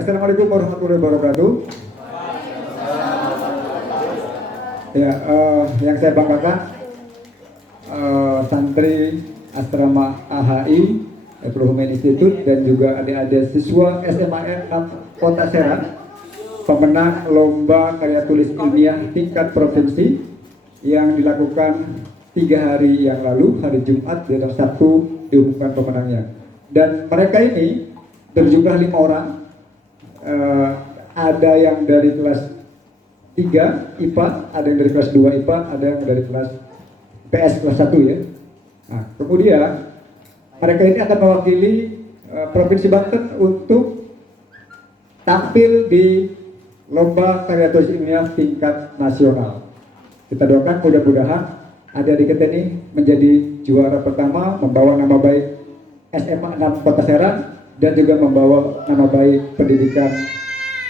Assalamualaikum warahmatullahi wabarakatuh. Ya, yang saya banggakan santri asrama AHI Abdul Humain Institute dan juga adik-adik siswa SMA 6 Kota Serang pemenang lomba karya tulis ilmiah tingkat provinsi yang dilakukan 3 hari yang lalu, hari Jumat dan Sabtu diumumkan pemenangnya. Dan mereka ini berjumlah 5 orang, ada yang dari kelas 3 IPA, ada yang dari kelas 2 IPA, ada yang dari kelas PS kelas 1 ya. Nah, kemudian mereka ini akan mewakili Provinsi Banten untuk tampil di lomba karya tulis ilmiah tingkat nasional. Kita doakan mudah-mudahan adik-adik kita ini menjadi juara pertama, membawa nama baik SMA 6 Kota Serang dan juga membawa nama baik pendidikan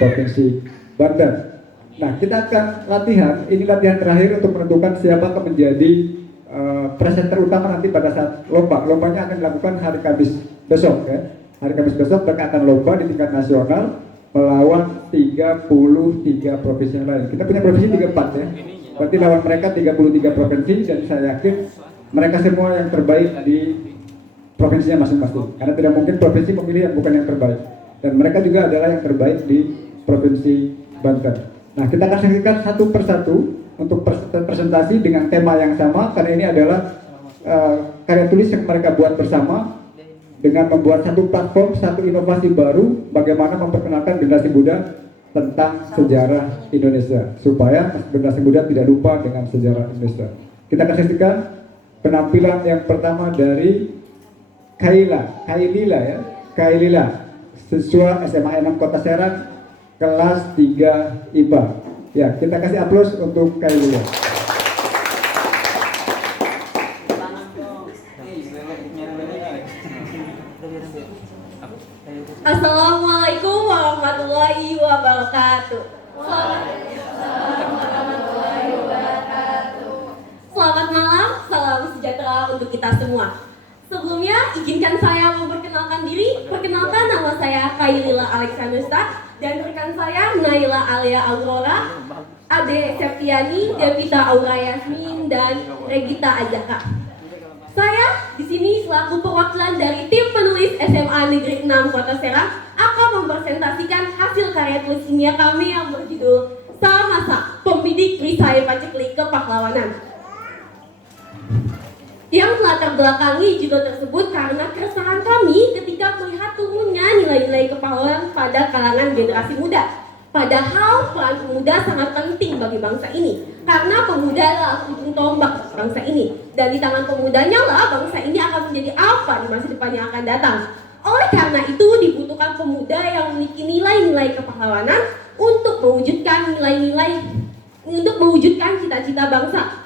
Provinsi Banten. Nah, kita akan latihan, ini latihan terakhir untuk menentukan siapa akan menjadi presenter utama nanti pada saat lomba. Lombanya akan dilakukan hari Kamis besok ya. Hari Kamis besok mereka akan lomba di tingkat nasional melawan 33 provinsi yang lain. Kita punya provinsi 34 ya. Berarti lawan mereka 33 provinsi dan saya yakin mereka semua yang terbaik di provinsinya masing-masing. Karena tidak mungkin provinsi memilih yang bukan yang terbaik. Dan mereka juga adalah yang terbaik di Provinsi Banten. Nah, kita akan saksikan satu persatu untuk presentasi dengan tema yang sama karena ini adalah karya tulis yang mereka buat bersama dengan membuat satu platform, satu inovasi baru bagaimana memperkenalkan generasi muda tentang sejarah Indonesia supaya generasi muda tidak lupa dengan sejarah Indonesia. Kita akan saksikan penampilan yang pertama dari Kailila, siswa SMA 6 Kota Serang kelas 3 IPA. Ya, kita kasih aplaus untuk Kailila. Assalamualaikum warahmatullahi wabarakatuh. Selamat malam, salam sejahtera untuk kita semua. Sebelumnya, izinkan saya memperkenalkan diri. Perkenalkan, nama saya Kailila Alexandrusta dan rekan saya Naila Alia Aurora, Ade Septiani, Devita Aura Yasmin, dan Regita Ajaka. Saya di sini selaku perwakilan dari tim penulis SMA Negeri 6 Kota Serang akan mempresentasikan hasil karya tulis ilmiah kami yang berjudul Samasa, Pembidik Perisai Paceklik Kepahlawanan. Yang melatar belakangi juga tersebut karena keresahan kami ketika melihat turunnya nilai-nilai kepahlawanan pada kalangan generasi muda. Padahal peran pemuda sangat penting bagi bangsa ini, karena pemuda adalah ujung tombak bangsa ini, dan di tangan pemudanya lah bangsa ini akan menjadi apa di masa depan yang akan datang. Oleh karena itu dibutuhkan pemuda yang memiliki nilai-nilai kepahlawanan untuk mewujudkan cita-cita bangsa.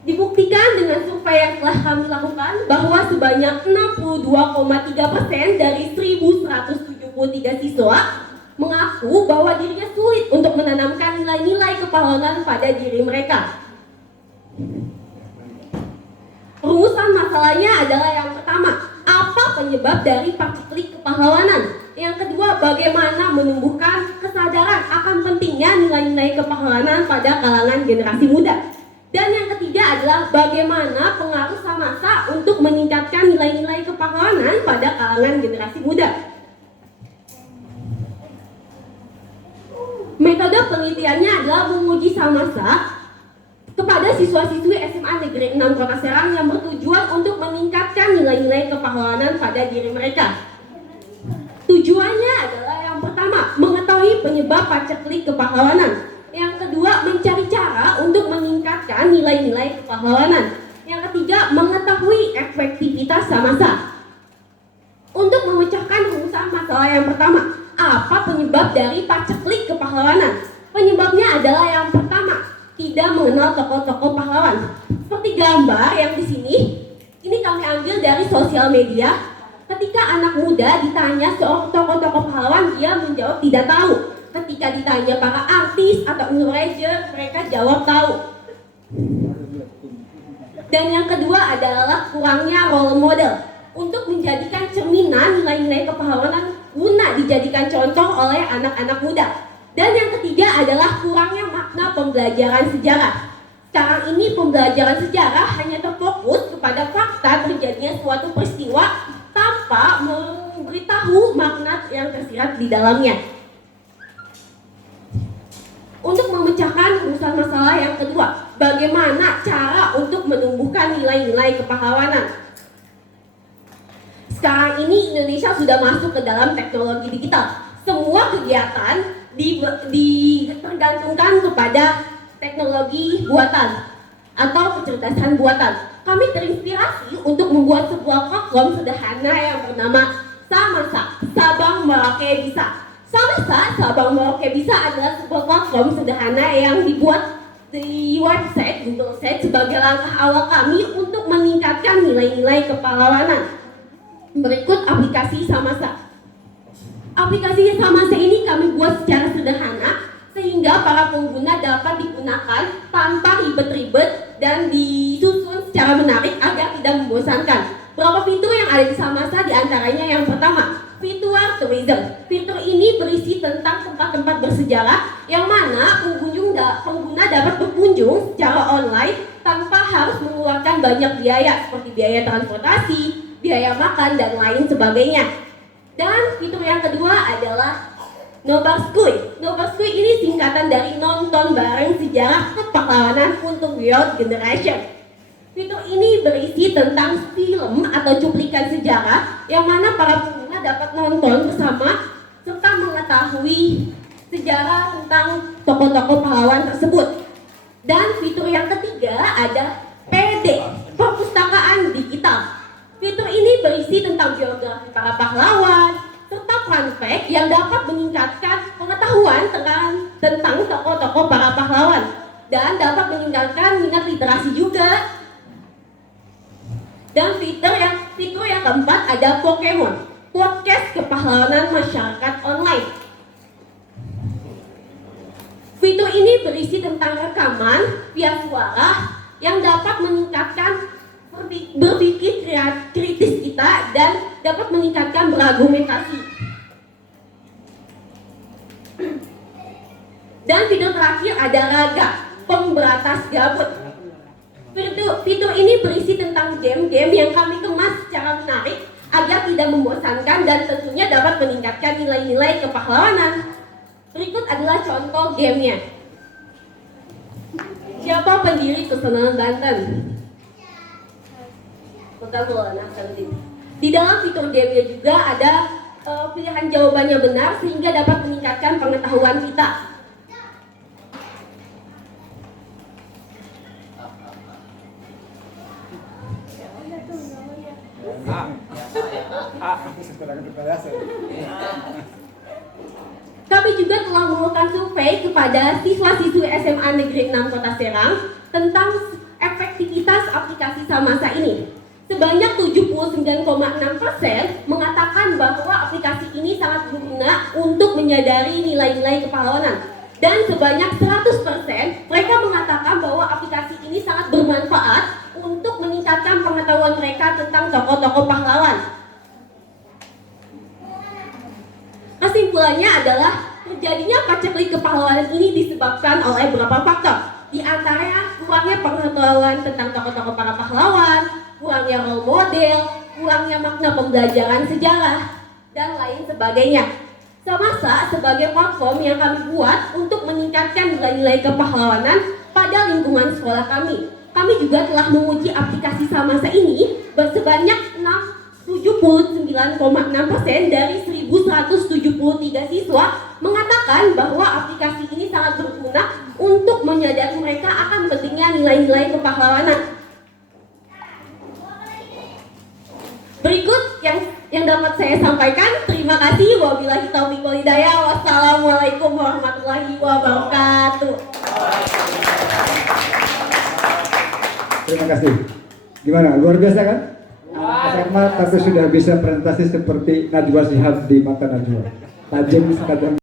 Dibuktikan dengan survei yang telah kami lakukan bahwa sebanyak 62,3% dari 1.173 siswa mengaku bahwa dirinya sulit untuk menanamkan nilai-nilai kepahlawanan pada diri mereka. Rumusan masalahnya adalah yang pertama, apa penyebab dari paceklik kepahlawanan? Yang kedua, bagaimana menumbuhkan kesadaran akan pentingnya nilai-nilai kepahlawanan pada kalangan generasi muda? Dan yang ketiga adalah bagaimana pengaruh Samasa untuk meningkatkan nilai-nilai kepahlawanan pada kalangan generasi muda. Metode penelitiannya adalah menguji Samasa kepada siswa-siswi SMA Negeri 6 Kota Serang yang bertujuan untuk meningkatkan nilai-nilai kepahlawanan pada diri mereka. Tujuannya adalah yang pertama, mengetahui penyebab paceklik kepahlawanan. Yang kedua, mencari cara untuk meningkatkan nilai-nilai kepahlawanan. Yang ketiga, mengetahui efektivitas Samasa. Untuk memecahkan rumusan masalah yang pertama, apa penyebab dari paceklik kepahlawanan? Penyebabnya adalah yang pertama, tidak mengenal tokoh-tokoh pahlawan. Seperti gambar yang di sini, ini kami ambil dari sosial media. Ketika anak muda ditanya soal tokoh-tokoh pahlawan, dia menjawab tidak tahu. Ketika ditanya para artis atau influencer, mereka jawab tahu. Dan yang kedua adalah kurangnya role model. Untuk menjadikan cerminan nilai-nilai kepahlawanan guna dijadikan contoh oleh anak-anak muda. Dan yang ketiga adalah kurangnya makna pembelajaran sejarah. Sekarang ini pembelajaran sejarah hanya terfokus kepada fakta terjadinya suatu peristiwa tanpa memberitahu makna yang tersirat di dalamnya. Untuk memecahkan urusan masalah yang kedua, bagaimana cara untuk menumbuhkan nilai-nilai kepahlawanan? Sekarang ini Indonesia sudah masuk ke dalam teknologi digital. Semua kegiatan tergantungkan kepada teknologi buatan atau kecerdasan buatan. Kami terinspirasi untuk membuat sebuah platform sederhana yang bernama Samasa, Sabang Merauke Bisa. Samasa, Sabang Merauke Bisa adalah sebuah platform sederhana yang dibuat di website Google Site sebagai langkah awal kami untuk meningkatkan nilai-nilai kepahlawanan. Berikut aplikasi Samasa. Aplikasi Samasa ini kami buat secara sederhana sehingga para pengguna dapat digunakan tanpa ribet-ribet dan disusun secara menarik agar tidak membosankan. Berapa fitur yang ada di Samasa? Di antaranya yang pertama, fitur tourism. Fitur ini berisi tentang tempat-tempat bersejarah yang mana pengguna dapat berkunjung secara online tanpa harus mengeluarkan banyak biaya seperti biaya transportasi, biaya makan, dan lain sebagainya. Dan fitur yang kedua adalah Nobarskui. Nobarskui ini singkatan dari nonton bareng sejarah kepahlawanan untuk Youth Generation. Fitur ini berisi tentang film atau cuplikan sejarah yang mana para pengguna dapat nonton bersama serta mengetahui sejarah tentang tokoh-tokoh pahlawan tersebut. Dan fitur yang ketiga ada PD, perpustakaan digital. Fitur ini berisi tentang biografi para pahlawan serta fun fact yang dapat meningkatkan pengetahuan tentang tokoh-tokoh para pahlawan dan dapat meningkatkan minat literasi juga. Dan fitur yang keempat ada Pokemon, podcast kepahlawanan masyarakat online. Fitur ini berisi tentang rekaman via suara yang dapat meningkatkan berpikir kritis kita dan dapat meningkatkan berargumentasi. Dan fitur terakhir ada Raga, pemberatas gabut. Fitur ini berisi tentang game-game yang kami kemas secara menarik agar tidak membosankan dan tentunya dapat meningkatkan nilai-nilai kepahlawanan. Berikut adalah contoh gamenya. Siapa pendiri Kesenangan Banten? Di dalam fitur gamenya juga ada pilihan jawabannya benar sehingga dapat meningkatkan pengetahuan kita. Kami juga telah melakukan survei kepada siswa-siswi SMA Negeri 6 Kota Serang tentang efektivitas aplikasi Samasa ini. Sebanyak 79,6% mengatakan bahwa aplikasi ini sangat berguna untuk menyadari nilai-nilai kepahlawanan. Dan sebanyak 100% mereka mengatakan bahwa aplikasi ini sangat bermanfaat untuk meningkatkan pengetahuan mereka tentang tokoh-tokoh pahlawan. Kesimpulannya adalah terjadinya paceklik kepahlawanan ini disebabkan oleh beberapa faktor. Di antaranya kurangnya pengetahuan tentang tokoh-tokoh para pahlawan, kurangnya role model, kurangnya makna pembelajaran sejarah, dan lain sebagainya. Samasa sebagai platform yang kami buat untuk meningkatkan nilai-nilai kepahlawanan pada lingkungan sekolah kami. Kami juga telah menguji aplikasi Samasa ini sebanyak 79,6% dari 1.173 siswa mengatakan bahwa aplikasi ini sangat berguna untuk menyadari mereka akan pentingnya nilai-nilai kepahlawanan. Berikut yang dapat saya sampaikan. Terima kasih. Wabillahi taufiq wal hidayah. Wassalamualaikum warahmatullahi wabarakatuh. Terima kasih. Gimana? Luar biasa kan? SMA tapi sudah bisa presentasi seperti Najwa Shihab di mata Najwa. Tajam sekali.